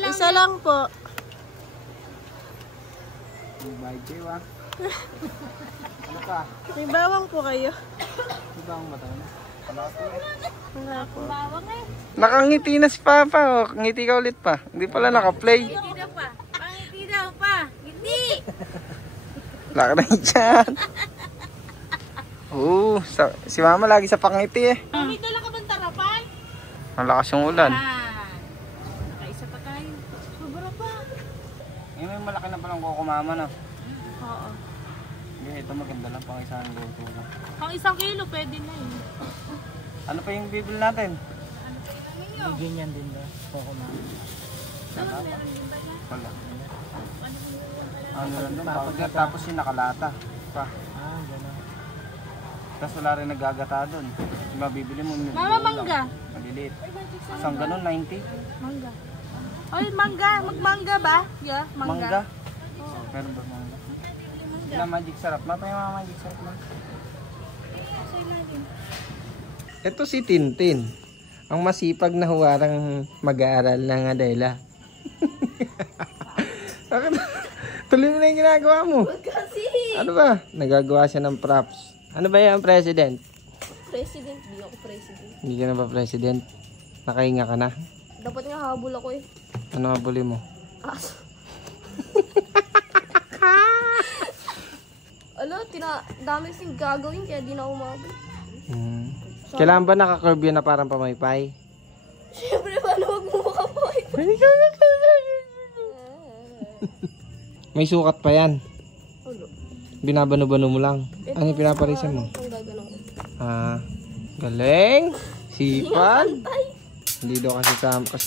lang. Isa lang po. May kayo ah. Ano pa? May bawang po kayo. May bawang ba tayo? Wala po eh. Wala po. Bawang eh. Nakangiti na si Papa oh. Ngiti ka ulit pa. Hindi pala naka-play. Hindi daw pa. Pangiti daw pa. Hindi. Laka na dyan. Si Mama lagi sa pangiti eh. May dala ka bang tarapan? Malakas yung ulan. Nakaisa pa tayo. Sobra pa. Eh, may malaki na palang Coco Mama na. Oo. Hindi, ito maganda lang pang isang luto ko. Pang 1 kilo pwede na yun. Ano pa yung bibili natin? Ano Ganyan din ba? Coco Mama. meron din ba yan? Wala. Ano Ano lang doon? Powder tapos yung nakalata. Pa. Gano'n. Tapos wala rin nagagata doon. Yung mabibili mo. Mama, mangga. Maliliit. Isang gano'n, 90. Mangga. Oy, mangga. Magmangga ba? Yeah, mangga. Mangga? Meron ba mangga? Sila magic sarap. Mapa yung mga magic sarap mo. Ito si Tintin. Ang masipag na huwarang mag-aaral ng Adela. Tuloy mo na yung ginagawa mo. Kasi. Ano ba? Nagagawa siya ng props. Ano ba yan, President? President. Hindi ako president. Hindi ka na ba President? Nakahinga ka na? Dapat nga habol ako eh. Ano habuli mo? Aso. Dami kasing gagawin kaya di na umabot. Kailangan ba naka-curve yun na parang pamaypay? Siyempre, paano wag mo makapoy? May sukat pa yan. Ulo. Binabano-bano mo lang. Ano yung pinaparisan mo? Ang gagano ko. Galing! Sipag! Hindi daw kasi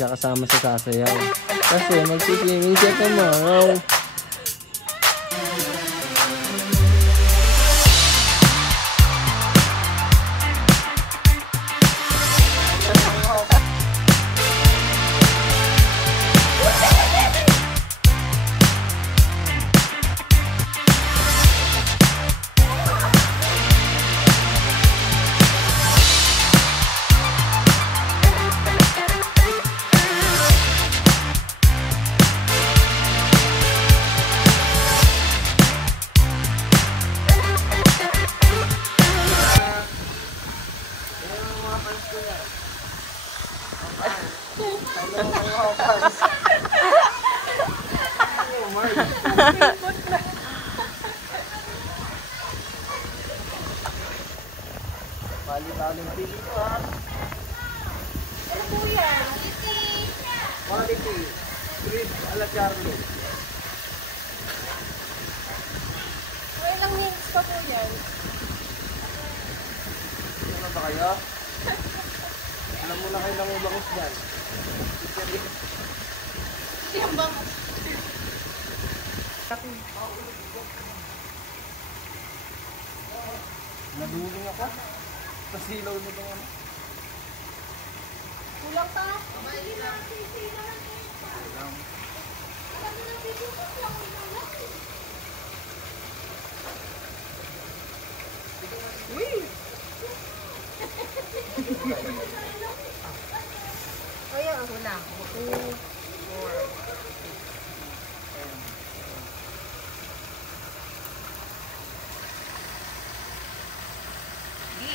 kasama sa sasayaw. Kasi magsiswimming siya tomorrow. Bali-baling pili ko ha. Ano po yan? Quality. Rib ala Charlie. Ilang minutes pa po yan? Ano ba kayo? Alam mo na kayo lang yung bangus dyan. Yung bang... Naduling ako. Pasilaw mo itong ano. Kulang pa? Kaya ako lang. 2, 4.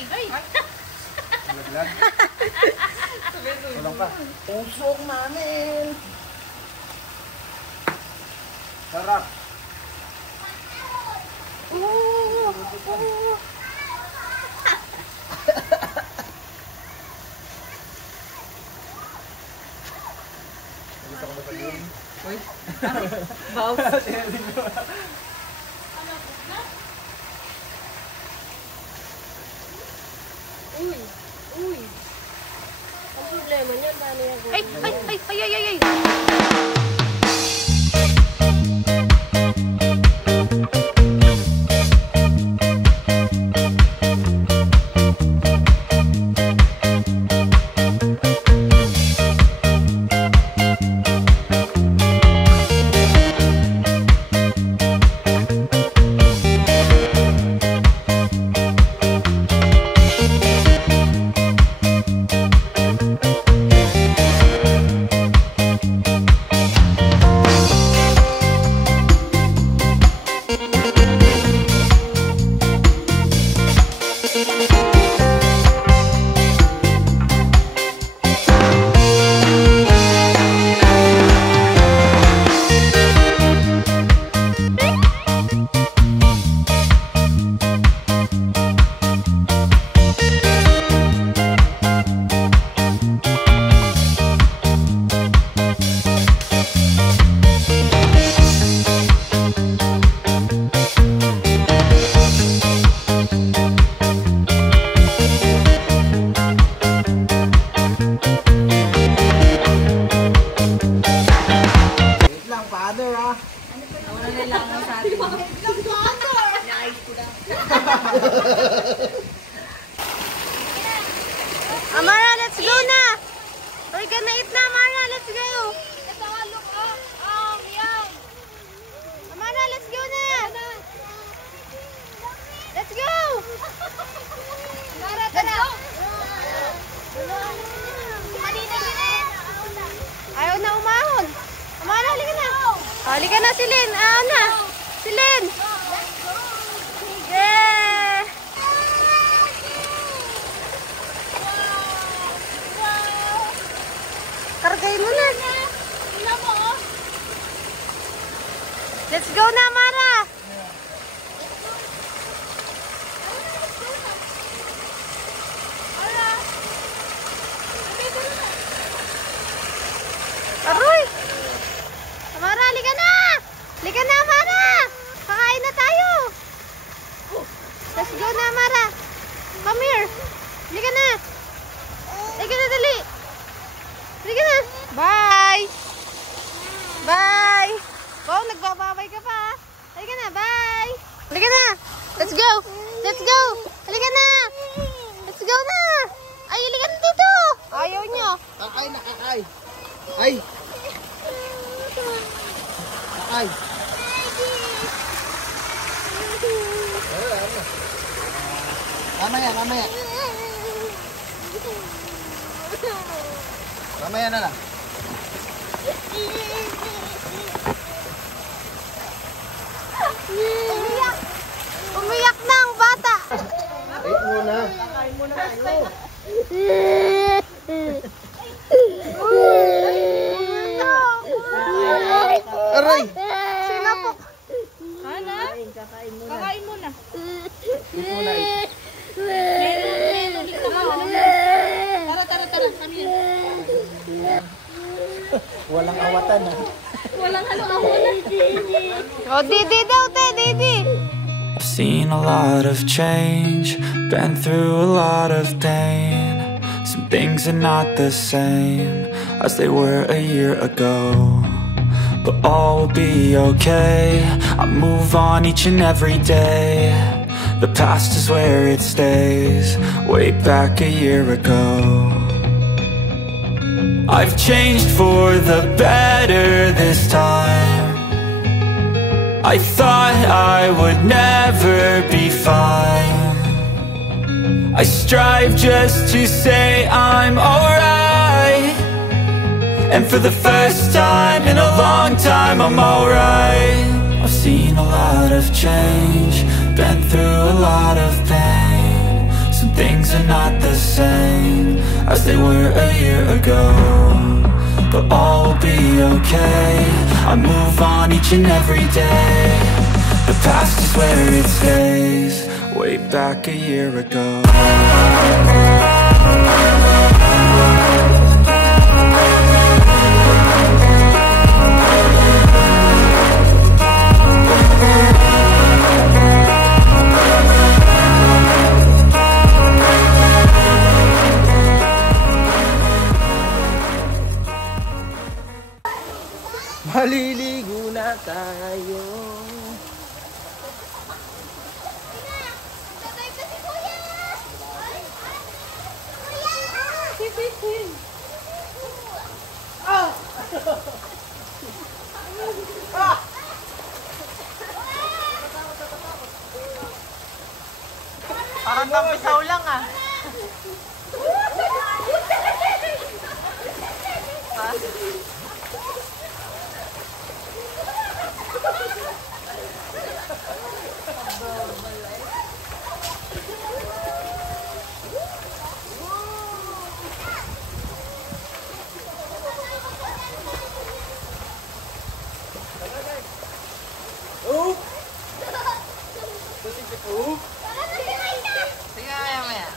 Ay! Laglag. Walang pa. Usok namin. Sarap. Dito ko ba sa yun? Uy. Bows. Uy. Ang problema niya, dami ako. Ay! kailangan sa atin. Amara, let's go na! We're gonna eat na, Amara. Let's go! Amara, let's go na! Let's go! Let's go! Ayaw na umahon. Amara, halika na. Halika na, Silin. Ayaw na. Silin. Yeah! Kargay mo na. Let's go na, Amara. Aroy! Amara, halika na! Halika na, Amara! Kakain na tayo! Let's go na, Amara! Come here! Halika na! Halika na, dali! Halika na! Bye! Bye! Wow, nagbababay ka pa! Halika na, bye! Halika na! Let's go! Let's go! Halika na! Let's go na! Ay, halika na dito! Ayaw nyo! Kakay na, kakay! Ay! Kakay! Mamaya, mamaya. Mamaya na lang. Umiyak! Umiyak na ang bata! Wait muna. Kakain muna tayo. Aray! Sinapok! Ana? Kakain muna. Wait muna. Meron dito lang. Tara. Kami. Walang awatan ha. Walang halo-halo. Oh, Didi daw, Didi! I've seen a lot of change, been through a lot of pain. Some things are not the same as they were a year ago, but all will be okay. I move on each and every day. The past is where it stays, way back a year ago. I've changed for the better this time. I thought I would never be fine. I strive just to say I'm alright, and for the first time in a long time I'm alright. I've seen a lot of change, been through a lot of pain. Some things are not the same as they were a year ago, but all will be okay. I move on each and every day. The past is where it stays, way back a year ago. Maliligo na tayo. Parang tampisaw lang ah. Sige, maya.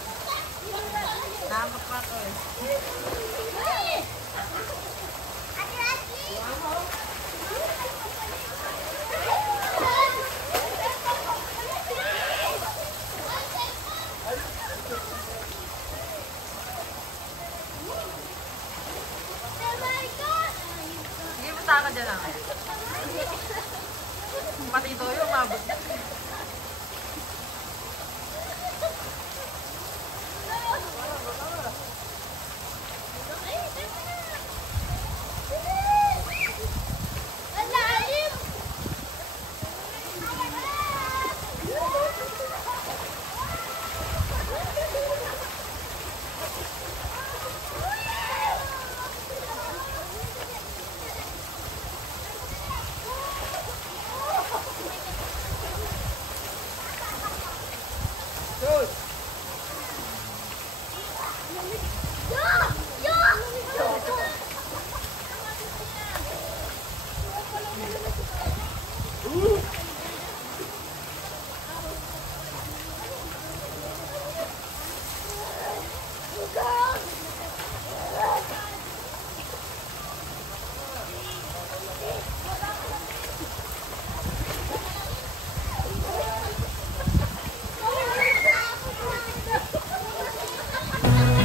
Namak pa ko eh. Sige, basta ka dyan lang. Pati ito yung mabot.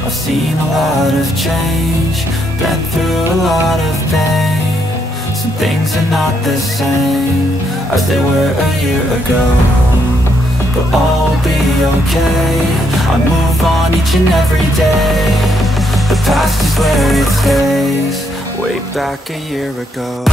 I've seen a lot of change, been through a lot of pain. Some things are not the same as they were a year ago, but all will be okay. I move on each and every day. The past is where it stays, way back a year ago.